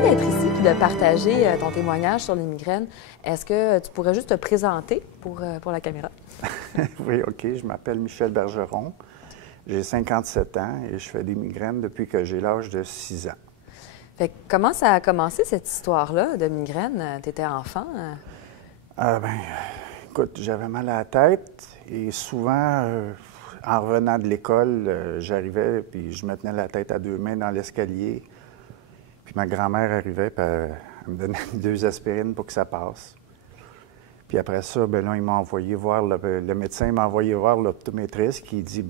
Merci d'être ici et de partager ton témoignage sur les migraines. Est-ce que tu pourrais juste te présenter pour la caméra? Oui, OK. Je m'appelle Michel Bergeron. J'ai 57 ans et je fais des migraines depuis que j'ai l'âge de 6 ans. Fait que comment ça a commencé, cette histoire-là de migraine? Tu étais enfant? Écoute, j'avais mal à la tête et souvent, en revenant de l'école, j'arrivais puis je me tenais la tête à 2 mains dans l'escalier. Puis ma grand-mère arrivait puis elle me donnait 2 aspirines pour que ça passe. Puis après ça, ben là, il m'a envoyé voir, le médecin m'a envoyé voir l'optométriste qui dit,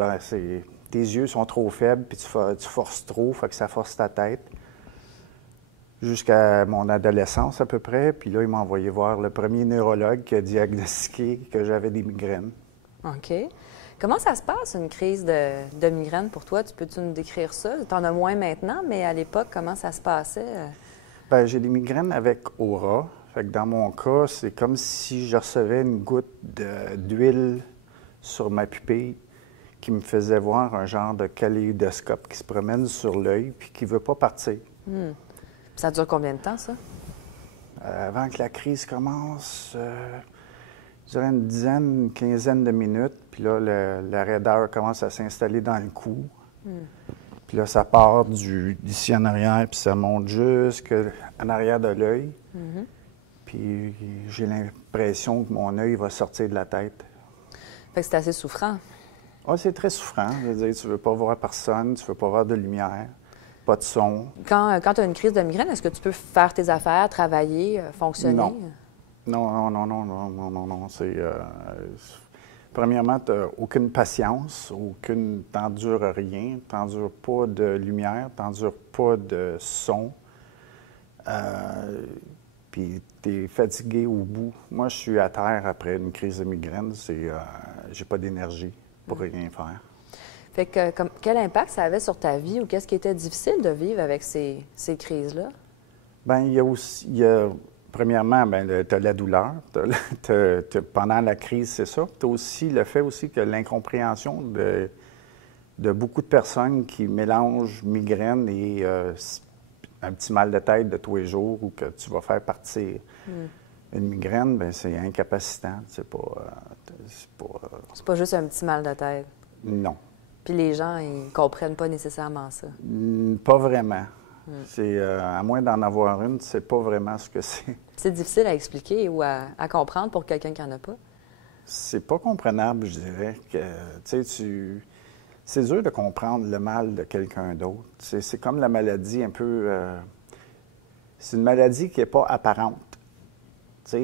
tes yeux sont trop faibles puis tu forces trop, fait que ça force ta tête. Jusqu'à mon adolescence à peu près. Puis là, il m'a envoyé voir le premier neurologue qui a diagnostiqué que j'avais des migraines. OK. Comment ça se passe, une crise de migraine pour toi? Peux-tu nous décrire ça? Tu en as moins maintenant, mais à l'époque, comment ça se passait? J'ai des migraines avec aura. Fait que dans mon cas, c'est comme si je recevais une goutte d'huile sur ma pupille qui me faisait voir un genre de kaléidoscope qui se promène sur l'œil puis qui ne veut pas partir. Ça dure combien de temps, ça? Avant que la crise commence, je dirais une dizaine, une quinzaine de minutes. Puis là, la raideur commence à s'installer dans le cou. Puis là, ça part d'ici en arrière, puis ça monte jusqu'en arrière de l'œil. Puis j'ai l'impression que mon œil va sortir de la tête. Fait que c'est assez souffrant. Ah, c'est très souffrant. Je veux dire, tu veux pas voir personne, tu veux pas voir de lumière, pas de son. Quand tu as une crise de migraine, est-ce que tu peux faire tes affaires, travailler, fonctionner? Non. Premièrement, tu n'as aucune patience, t'endures rien, t'endures pas de lumière, t'endures pas de son. Puis tu es fatigué au bout. Moi, je suis à terre après une crise de migraine. J'ai pas d'énergie pour rien faire. Fait que quel impact ça avait sur ta vie ou qu'est-ce qui était difficile de vivre avec ces crises-là? Premièrement, tu as la douleur. Pendant la crise, c'est ça. Tu as aussi le fait aussi que l'incompréhension de beaucoup de personnes qui mélangent migraine et un petit mal de tête de tous les jours ou que tu vas faire partir. Une migraine, c'est incapacitant. C'est pas juste un petit mal de tête. Non. Puis les gens, ils comprennent pas nécessairement ça. Pas vraiment. À moins d'en avoir une, tu sais pas vraiment ce que c'est. C'est difficile à expliquer ou à comprendre pour quelqu'un qui n'en a pas? C'est pas comprenable, je dirais. C'est dur de comprendre le mal de quelqu'un d'autre. C'est comme la maladie un peu... c'est une maladie qui n'est pas apparente.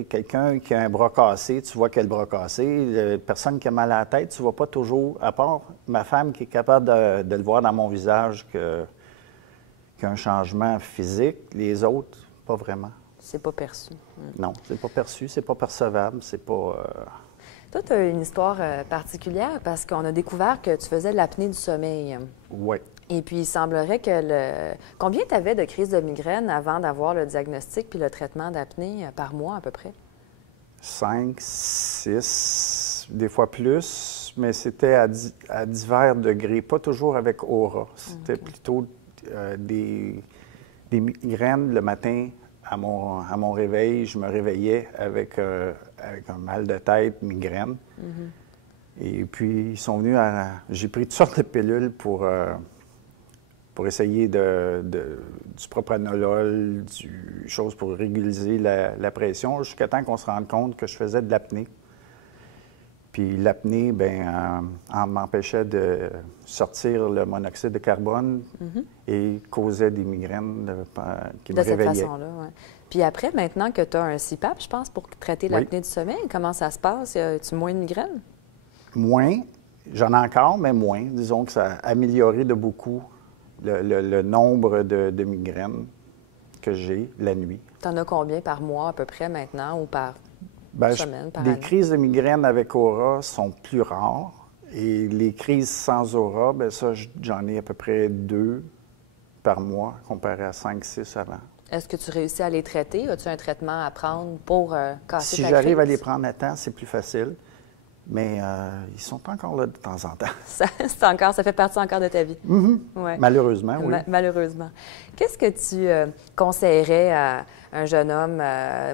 Quelqu'un qui a un bras cassé, tu vois qu'il a le bras cassé. Personne qui a mal à la tête, tu ne vois pas toujours, à part ma femme qui est capable de le voir dans mon visage qu'il y a un changement physique. Les autres, pas vraiment. C'est pas perçu. Non, c'est pas perçu, c'est pas percevable, c'est pas... Toi, tu as une histoire particulière parce qu'on a découvert que tu faisais de l'apnée du sommeil. Oui. Et puis, il semblerait que Combien tu avais de crises de migraine avant d'avoir le diagnostic puis le traitement d'apnée par mois à peu près? 5, 6, des fois plus, mais c'était à divers degrés, pas toujours avec aura. C'était plutôt des migraines le matin à mon réveil. Je me réveillais avec un mal de tête, migraine. Et puis, ils sont venus j'ai pris toutes sortes de pilules pour essayer du propranolol, choses pour réguliser la pression, jusqu'à temps qu'on se rende compte que je faisais de l'apnée. Puis l'apnée, m'empêchait de sortir le monoxyde de carbone et causait des migraines qui me réveillaient. De cette façon-là, oui. Puis après, maintenant que tu as un CPAP, je pense, pour traiter l'apnée du sommeil, comment ça se passe? As-tu moins de migraines? Moins. J'en ai encore, mais moins. Disons que ça a amélioré de beaucoup le nombre de migraines que j'ai la nuit. Tu en as combien par mois à peu près maintenant ou par semaine, par année? Les crises de migraine avec aura sont plus rares. Et les crises sans aura, j'en ai à peu près 2 par mois, comparé à 5-6 avant. Est-ce que tu réussis à les traiter? As-tu un traitement à prendre pour casser ta crise? Si j'arrive à les prendre à temps, c'est plus facile. Mais ils sont encore là de temps en temps. Ça fait partie encore de ta vie. Ouais. Malheureusement, oui. Malheureusement. Qu'est-ce que tu conseillerais à un jeune homme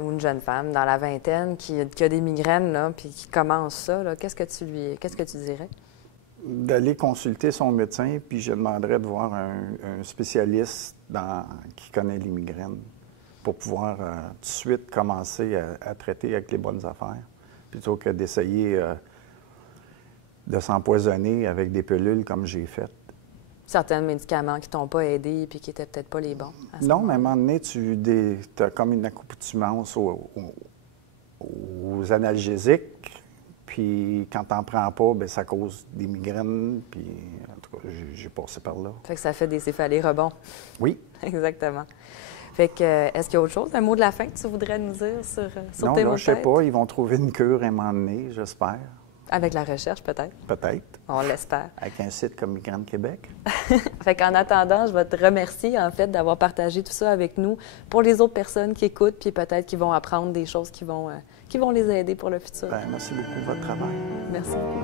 ou une jeune femme dans la vingtaine qui a des migraines, là, puis qui commence ça? Là, qu'est-ce que tu dirais? D'aller consulter son médecin, puis je demanderais de voir un spécialiste qui connaît les migraines pour pouvoir tout de suite commencer à traiter avec les bonnes affaires, plutôt que d'essayer de s'empoisonner avec des pilules comme j'ai fait. Certains médicaments qui t'ont pas aidé puis qui n'étaient peut-être pas les bons. Non, mais à un moment donné, tu as comme une accoutumance aux analgésiques. Puis quand t'en prends pas, bien, ça cause des migraines. Puis en tout cas, j'ai passé par là. Fait que ça fait des céphalées rebonds. Oui. Exactement. Fait que, est-ce qu'il y a autre chose, un mot de la fin que tu voudrais nous dire sur non, tes là, mots de je sais tête? pas. Ils vont trouver une cure à un moment donné, j'espère. Avec la recherche, peut-être? Peut-être. On l'espère. Avec un site comme Migraine Québec. Fait qu'en attendant, je vais te remercier, en fait, d'avoir partagé tout ça avec nous pour les autres personnes qui écoutent, puis peut-être qui vont apprendre des choses qui vont les aider pour le futur. Bien, merci beaucoup de votre travail. Merci beaucoup.